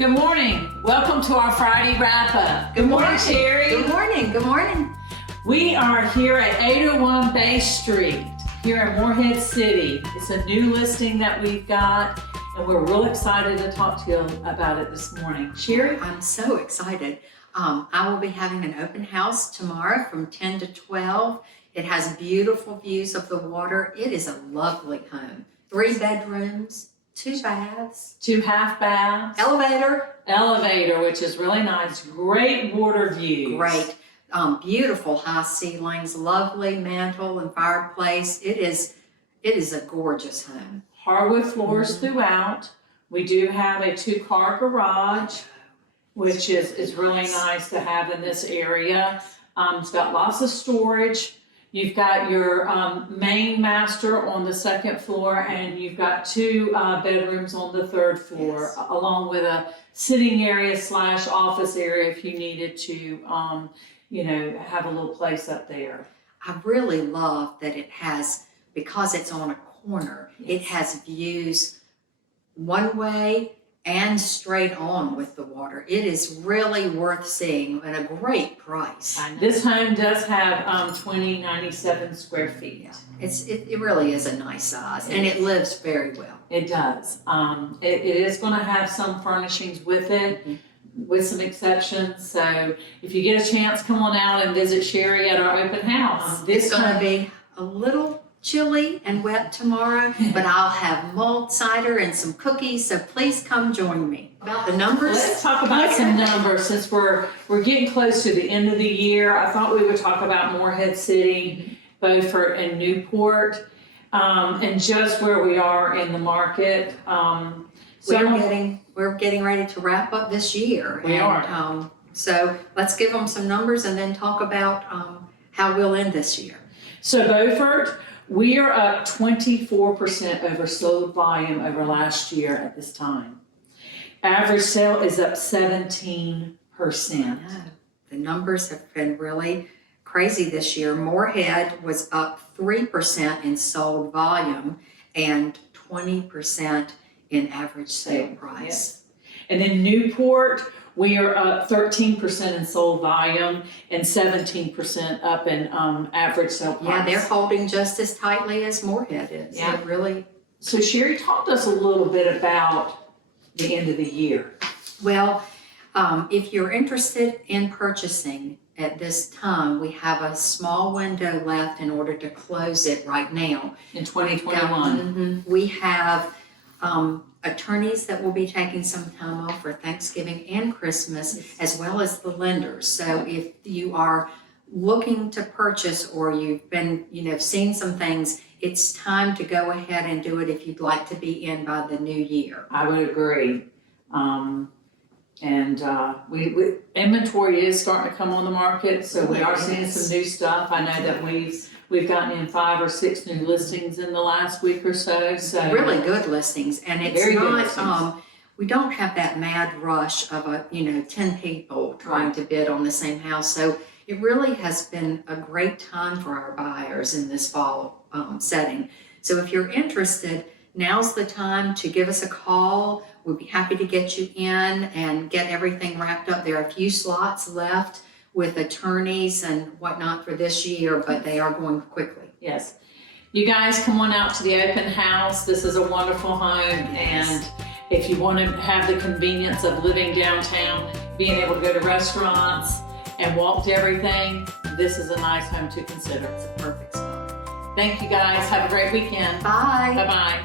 Good morning. Welcome to our Friday wrap-up. Good morning, Sherry. Good morning. Good morning. We are here at 801 Bay Street, here in Morehead City. It's a new listing that we've got, and we're real excited to talk to you about it this morning. Sherry? I'm so excited. I will be having an open house tomorrow from 10 to 12. It has beautiful views of the water. It is a lovely home. 3 bedrooms, 2 baths, 2 half baths. elevator, Which is really nice. Great water views. great, beautiful high ceilings, lovely mantle and fireplace. It is a gorgeous home. Hardwood floors throughout. We do have a 2-car garage, which is really nice to have in this area. It's got lots of storage. You've got your main master on the 2nd floor, and you've got 2 bedrooms on the 3rd floor, along with a sitting area / office area if you needed to, have a little place up there. I really love that it has, because it's on a corner, it has views one way and straight on with the water. It is really worth seeing and a great price. This home does have 2,097 square feet. It really is a nice size, and it lives very well. It does. It is going to have some furnishings with it, with some exceptions. So if you get a chance, come on out and visit Sherry at our open house. It's going to be a little chilly and wet tomorrow, but I'll have mulled cider and some cookies, so please come join me. About the numbers? Let's talk about some numbers since we're getting close to the end of the year. I thought we would talk about Morehead City, Beaufort, and Newport, and just where we are in the market. We're getting ready to wrap up this year. We are. So let's give them some numbers and then talk about how we'll end this year. So Beaufort, we are up 24% over sold volume over last year at this time. Average sale is up 17%. The numbers have been really crazy this year. Morehead was up 3% in sold volume and 20% in average sale price. Yes. And then Newport, we are up 13% in sold volume and 17% up in average sale price. Yeah, they're holding just as tightly as Morehead is. Yeah. It really. So Sherry, talk to us a little bit about the end of the year. Well, if you're interested in purchasing at this time, we have a small window left in order to close it right now. In 2021. We have attorneys that will be taking some time off for Thanksgiving and Christmas, as well as the lenders. So if you are looking to purchase or you've been, seen some things, it's time to go ahead and do it if you'd like to be in by the new year. I would agree. We inventory is starting to come on the market, so we are seeing some new stuff. I know that we've gotten in 5 or 6 new listings in the last week or so. So really good listings, and it's very not. We don't have that mad rush of 10 people trying to bid on the same house. So it really has been a great time for our buyers in this fall setting. So if you're interested, now's the time to give us a call. We'd be happy to get you in and get everything wrapped up. There are a few slots left with attorneys and whatnot for this year, but they are going quickly. Yes. You guys come on out to the open house. This is a wonderful home. And if you want to have the convenience of living downtown, being able to go to restaurants and walk to everything, this is a nice home to consider. It's a perfect spot. Thank you guys. Have a great weekend. Bye. Bye-bye.